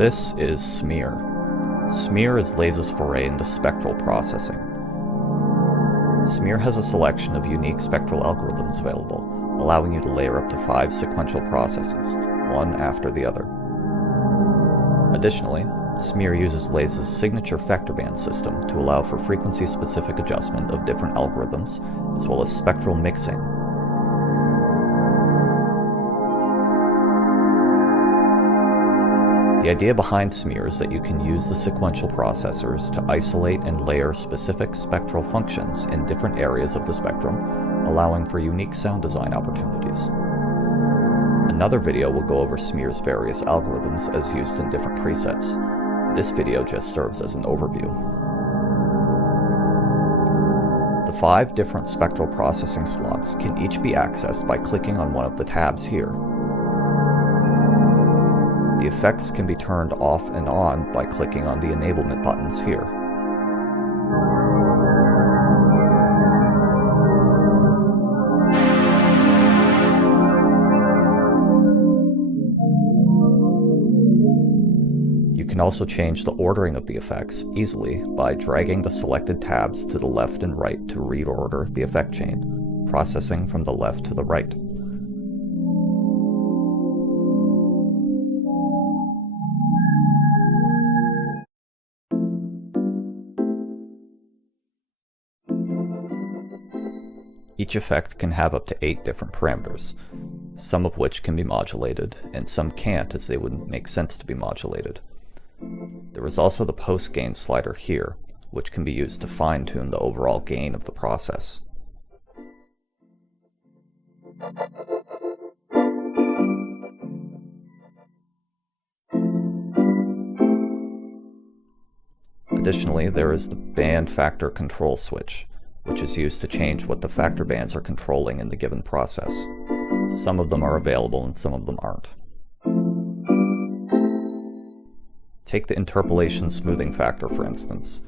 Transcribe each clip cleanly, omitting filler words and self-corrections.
This is Smear. Smear is Lese's foray into spectral processing. Smear has a selection of unique spectral algorithms available, allowing you to layer up to 5 sequential processes, one after the other. Additionally, Smear uses Lese's signature factor band system to allow for frequency-specific adjustment of different algorithms, as well as spectral mixing. The idea behind Smear is that you can use the sequential processors to isolate and layer specific spectral functions in different areas of the spectrum, allowing for unique sound design opportunities. Another video will go over Smear's various algorithms as used in different presets. This video just serves as an overview. The 5 different spectral processing slots can each be accessed by clicking on one of the tabs here. The effects can be turned off and on by clicking on the enablement buttons here. You can also change the ordering of the effects easily by dragging the selected tabs to the left and right to reorder the effect chain, processing from the left to the right. Each effect can have up to 8 different parameters, some of which can be modulated, and some can't as they wouldn't make sense to be modulated. There is also the post-gain slider here, which can be used to fine-tune the overall gain of the process. Additionally, there is the band factor control switch, which is used to change what the factor bands are controlling in the given process. Some of them are available and some of them aren't. Take the interpolation smoothing factor for instance.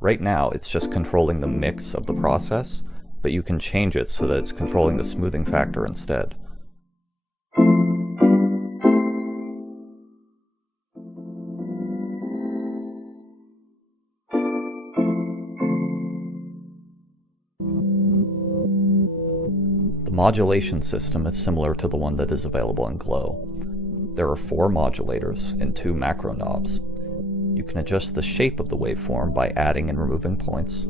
Right now it's just controlling the mix of the process, but you can change it so that it's controlling the smoothing factor instead. The modulation system is similar to the one that is available in Glow. There are 4 modulators and 2 macro knobs. You can adjust the shape of the waveform by adding and removing points,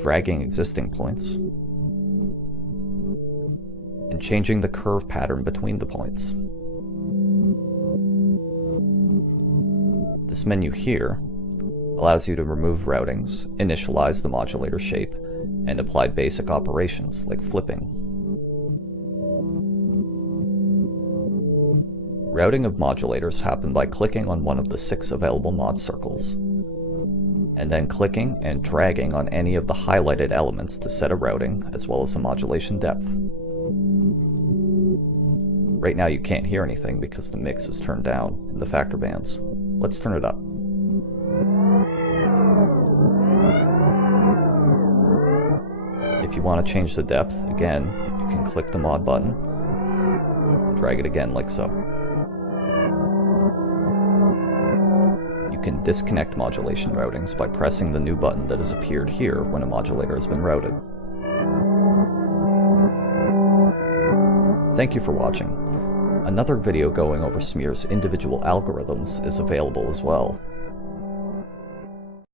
dragging existing points, and changing the curve pattern between the points. This menu here allows you to remove routings, initialize the modulator shape, and apply basic operations like flipping. Routing of modulators happen by clicking on one of the 6 available mod circles, and then clicking and dragging on any of the highlighted elements to set a routing as well as a modulation depth. Right now you can't hear anything because the mix is turned down in the factor bands. Let's turn it up. If you want to change the depth, again, you can click the mod button and drag it again like so. You can disconnect modulation routings by pressing the new button that has appeared here when a modulator has been routed. Thank you for watching. Another video going over Smear's individual algorithms is available as well.